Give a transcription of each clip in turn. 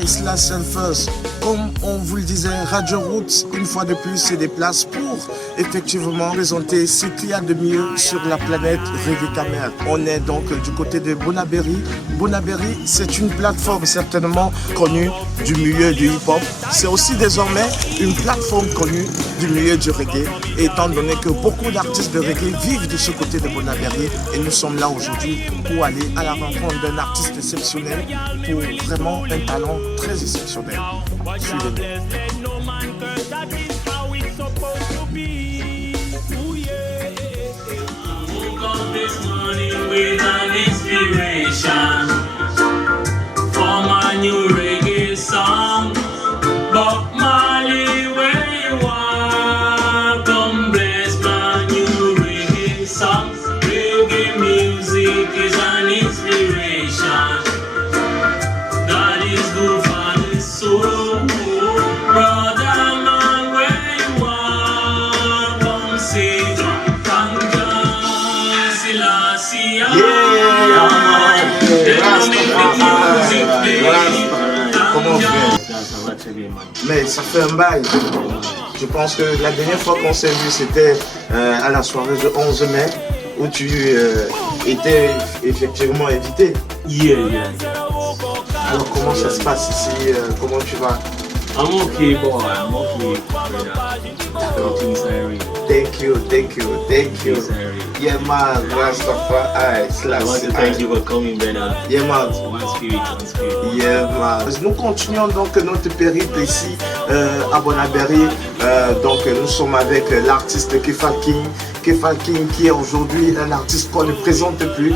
Ice Last and First. Comme on vous le disait, Radio Roots, une fois de plus, se déplace pour effectivement présenter ce qu'il y a de mieux sur la planète Reggae Camer. On est donc du côté de Bonaberry. Bonaberry, c'est une plateforme certainement connue du milieu du hip-hop. C'est aussi désormais une plateforme connue du milieu du reggae, étant donné que beaucoup d'artistes de reggae vivent de ce côté de Bonaberry. Et nous sommes là aujourd'hui pour aller à la rencontre d'un artiste exceptionnel, pour vraiment un talent très exceptionnel. Suivez-nous. Comment faire? Mais ça fait un bail. Je pense que la dernière fois qu'on s'est vu, c'était à la soirée du 11 mai, où tu étais effectivement invité. Alors comment ça se passe ici? Comment tu vas? I'm okay, boy. I'm okay. Thank you. Yeah, man, Rastafari. I want to thank you for coming, brother. Yeah, man. One spirit. Yeah, man. Nous continuons donc notre périple ici à Bonaberry. Donc nous sommes avec l'artiste Kefal King. Kefal King qui est aujourd'hui un artiste qu'on ne présente plus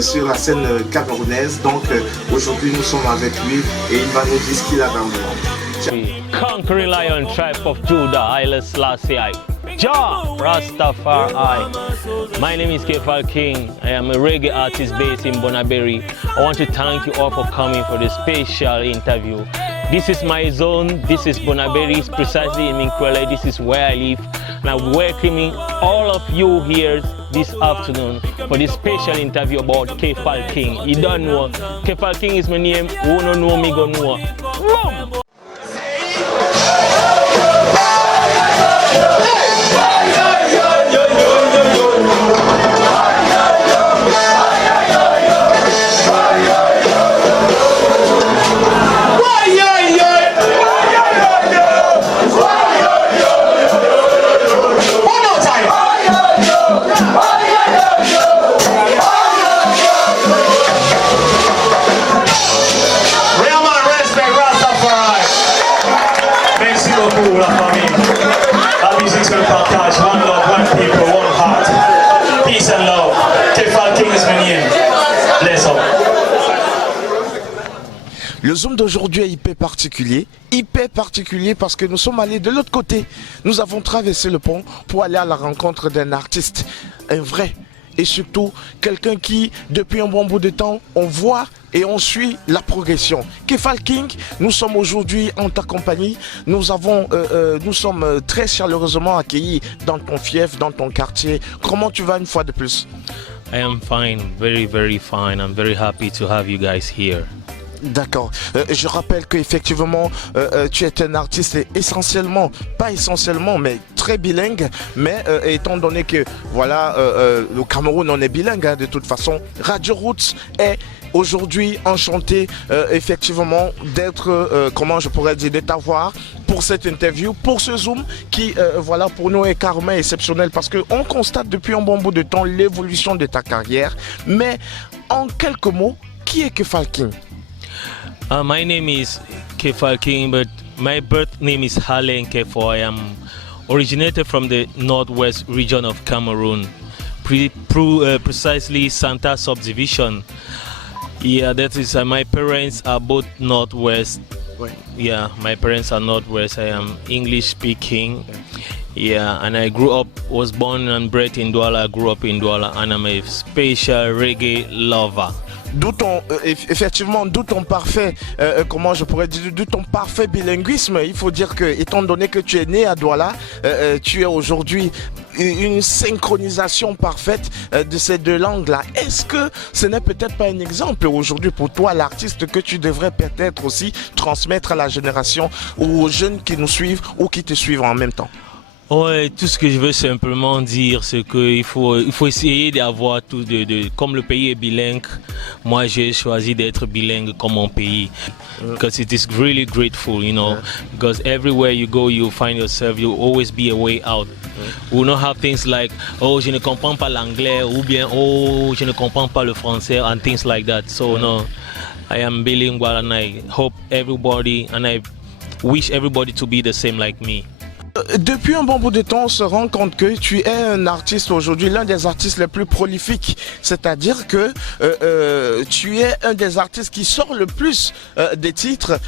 sur la scène camerounaise. Donc aujourd'hui nous sommes avec lui et il va nous dire ce qu'il a dans le monde. Conquering Lion, Tribe of Judah, Haile Selassie, Jah Rastafari. My name is Kefal King. I am a reggae artist based in Bonaberry. I want to thank you all for coming for this special interview. This is my zone. This is Bonaberry, precisely in Minkwele. This is where I live. And I'm welcoming all of you here this afternoon for this special interview about Kefal King. You don't know. Kefal King is my name. Who don't know me, go know. Boom! Le Zoom d'aujourd'hui est hyper particulier parce que nous sommes allés de l'autre côté. Nous avons traversé le pont pour aller à la rencontre d'un artiste, un vrai, et surtout quelqu'un qui, depuis un bon bout de temps, on voit et on suit la progression. Kefal King, nous sommes aujourd'hui en ta compagnie. Nous sommes très chaleureusement accueillis dans ton fief, dans ton quartier. Comment tu vas une fois de plus? I am fine, very, very fine. I'm very happy to have you guys here. D'accord. Je rappelle qu'effectivement, tu es un artiste pas essentiellement, mais très bilingue. Mais étant donné que, voilà, le Cameroun, on est bilingue, hein, de toute façon. Radio Roots est aujourd'hui enchanté, effectivement, d'être, comment je pourrais dire, de t'avoir pour cette interview, pour ce Zoom qui, voilà, pour nous est carrément exceptionnel parce qu'on constate depuis un bon bout de temps l'évolution de ta carrière. Mais en quelques mots, qui est Kefal King? My name is Kefal King, but my birth name is Haile Nkefo. I am originated from the northwest region of Cameroon, precisely Santa subdivision. Yeah, that is. My parents are both northwest. Right. Yeah, my parents are northwest. I am English speaking. Yeah, and I was born and bred in Douala. I grew up in Douala, and I'm a special reggae lover. Effectivement, d'où ton parfait, comment je pourrais dire, d'où ton parfait bilinguisme. Il faut dire que, étant donné que tu es né à Douala, tu es aujourd'hui une synchronisation parfaite de ces deux langues-là. Est-ce que ce n'est peut-être pas un exemple aujourd'hui pour toi, l'artiste, que tu devrais peut-être aussi transmettre à la génération ou aux jeunes qui nous suivent ou qui te suivent en même temps? Ouais, tout ce que je veux simplement dire, c'est qu'il faut essayer d'avoir tout comme le pays est bilingue, moi j'ai choisi d'être bilingue comme mon pays. Because it is really grateful, you know, because everywhere you go, you find yourself, you'll always be a way out. We will not have things like, oh, je ne comprends pas l'anglais, ou bien, oh, je ne comprends pas le français, and things like that. So, no, I am bilingual and I hope everybody, and I wish everybody to be the same like me. Depuis un bon bout de temps, on se rend compte que tu es un artiste aujourd'hui, l'un des artistes les plus prolifiques. C'est-à-dire que tu es un des artistes qui sort le plus des titres.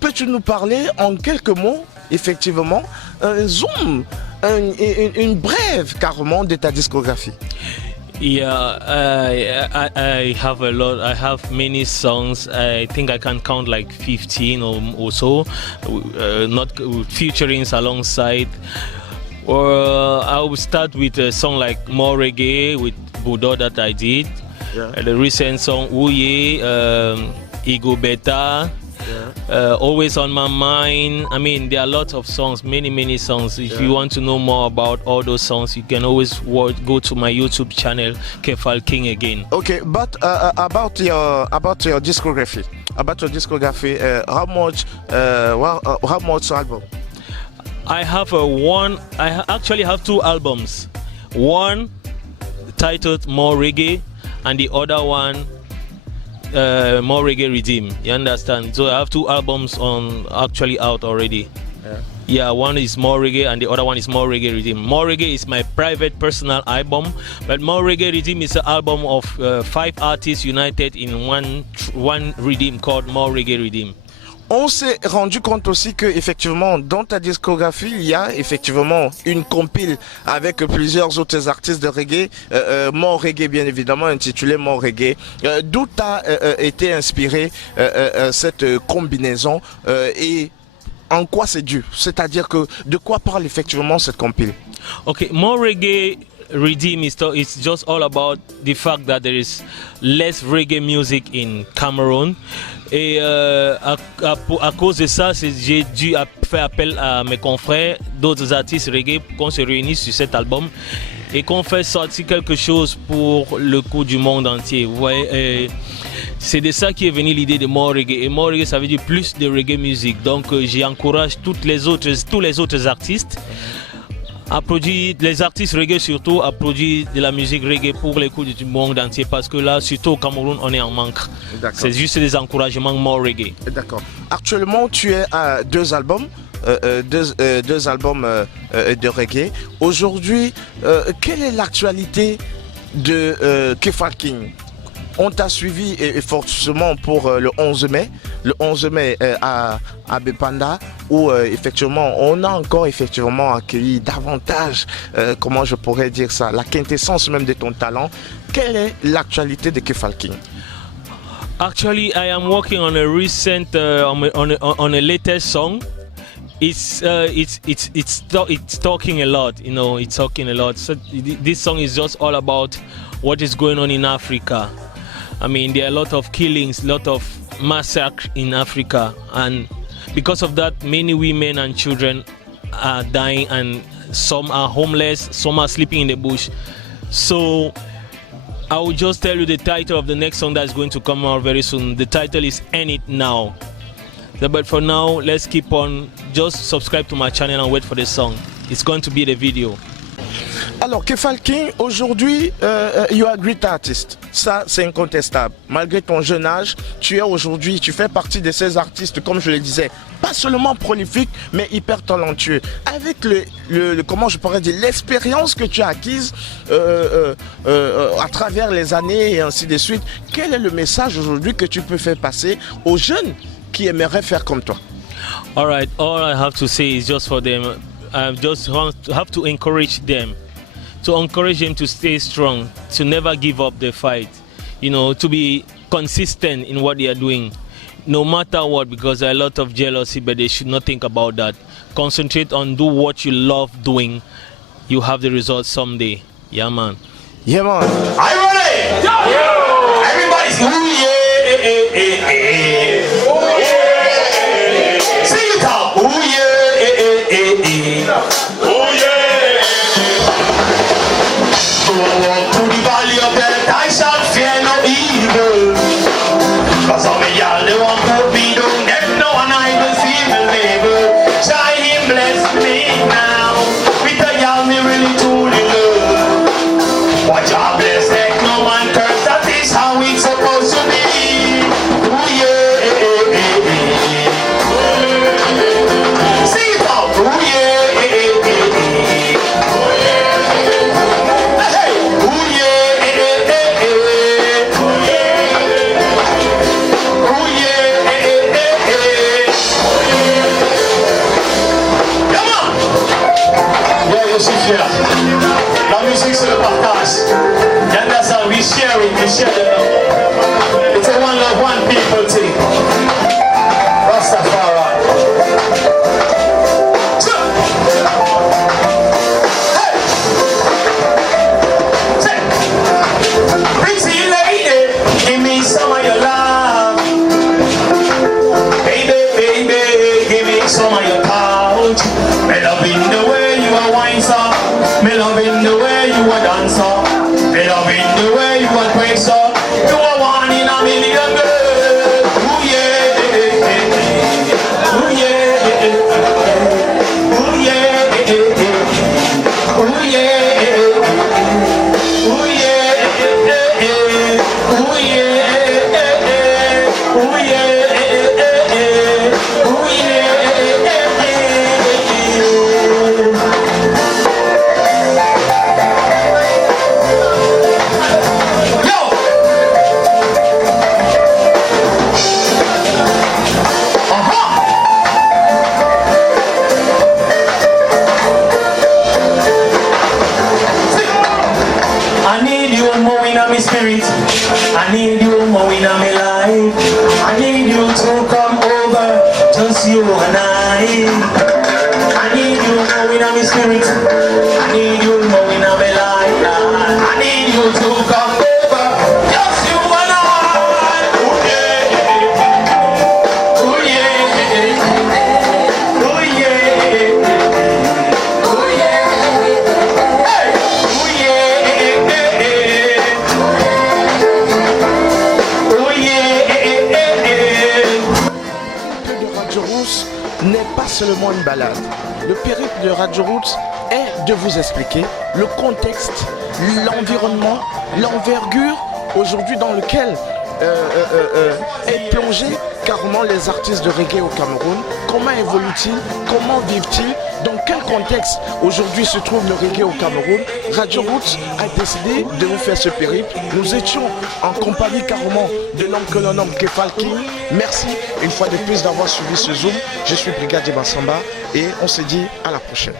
Peux-tu nous parler en quelques mots, effectivement, un zoom, une brève carrément de ta discographie? Yeah, I have a lot. I have many songs. I think I can count like 15 or so, not featurings alongside. Or I will start with a song like More Reggae with Budo that I did. Yeah. The recent song Uye, Ego Beta. Yeah. Always on My Mind. I mean, there are lots of songs, many songs. If you want to know more about all those songs, you can always go to my YouTube channel, Kefal King again. Okay, but about your discography, how much album? I have I actually have 2 albums. One titled More Reggae, and the other one More Reggae Redeem. You understand? So I have 2 albums actually out already. Yeah, one is More Reggae and the other one is More Reggae Redeem. More Reggae is my private personal album, but More Reggae Redeem is an album of 5 artists united in one redeem called More Reggae Redeem. On s'est rendu compte aussi que effectivement dans ta discographie il y a effectivement une compile avec plusieurs autres artistes de reggae, More Reggae bien évidemment, intitulé More Reggae. D'où a été inspirée cette combinaison et en quoi c'est dû? C'est-à-dire que de quoi parle effectivement cette compile? Okay, More Reggae Redeem it's just all about the fact that there is less reggae music in Cameroon. Et à cause de ça, j'ai dû faire appel à mes confrères, d'autres artistes reggae, qu'on se réunisse sur cet album et qu'on fait sortir quelque chose pour le coup du monde entier. Vous voyez, c'est de ça qui est venue l'idée de More Reggae. Et More Reggae, ça veut dire plus de reggae music. Donc j'encourage tous les autres artistes à produire, les artistes reggae surtout, à produire de la musique reggae pour les coups du monde entier, parce que là, surtout au Cameroun, on est en manque. C'est juste des encouragements More Reggae. D'accord. Actuellement, tu es à 2 albums. Deux albums de reggae. Aujourd'hui, quelle est l'actualité de Kefal King? On t'a suivi forcément pour le 11 mai. Le 11 mai à Bepanda, où effectivement on a encore effectivement accueilli davantage, comment je pourrais dire ça, la quintessence même de ton talent. Quelle est l'actualité de Kefal King? Actually, I am working on a recent, on a latest song. It's talking a lot, you know. It's talking a lot. So this song is just all about what is going on in Africa. I mean, there are a lot of killings, a lot of massacre in Africa, and because of that, many women and children are dying, and some are homeless, some are sleeping in the bush. So I will just tell you the title of the next song that's going to come out very soon. The title is End It Now. But for now, let's keep on. Just subscribe to my channel and wait for the song. It's going to be the video. Alors Kefal King, aujourd'hui, you are a great artist. Ça, c'est incontestable. Malgré ton jeune âge, tu es aujourd'hui, tu fais partie de ces artistes, comme je le disais, pas seulement prolifiques, mais hyper talentueux. Avec comment je pourrais dire, l'expérience que tu as acquise à travers les années et ainsi de suite, quel est le message aujourd'hui que tu peux faire passer aux jeunes qui aimeraient faire comme toi? All right, all I have to say is just for them, I just have to encourage them to stay strong, to never give up the fight. to be consistent in what they are doing, no matter what, because there are a lot of jealousy, but they should not think about that. Concentrate on do what you love doing. You have the results someday. Yeah, man. Yeah, man. Are you ready? Yeah. Everybody's ooh yeah. Ooh yeah. Sing it out. Ooh yeah. Ooh yeah. Go to the valley of death, I shall fear no evil. Cause all me y'all they want to be down. There's no one I will see me label. Try him bless me now. With a y'all me really truly love. Watch out bless take no man curse. That is how it's supposed to be. Ooh yeah. Sing it out. Ooh yeah. Hey. Ooh yeah. Ooh yeah. Come on. Yeah, je suis fier. La musique c'est le partage. And that's how we share it, we share it. It's a one love, one people thing. Rastafari. Hey! Say, pretty lady, give me some of your love. Baby, give me some of your pouch. Me loving the way you are wine song. Me loving the way you are dance song. Me loving the way you are praise song. You are one in a million girls. Ooh yeah. Ooh yeah. Ooh yeah. Ooh yeah. Ooh yeah. Ooh yeah. Ooh yeah. Ooh yeah. I need you more in my spirit. I need you more in my life. I need you to come over, just you and I need you more in my spirit. I need you more in my life. I need you to come over, just you and I. Ooh yeah. Ooh yeah. Ooh yeah. Ooh yeah. Hey. Ooh yeah. De Radio Roots n'est pas seulement une balade. Le périple de Radio Roots est de vous expliquer le contexte, l'environnement, l'envergure aujourd'hui dans lequel est plongé carrément les artistes de reggae au Cameroun. Comment évoluent-ils? Comment vivent-ils? Dans quel contexte aujourd'hui se trouve le reggae au Cameroun? Radio Roots a décidé de vous faire ce périple. Nous étions en compagnie carrément de l'homme que l'on nomme Kefal King. Merci une fois de plus d'avoir suivi ce Zoom. Je suis Brigadier Bassamba et on se dit à la prochaine.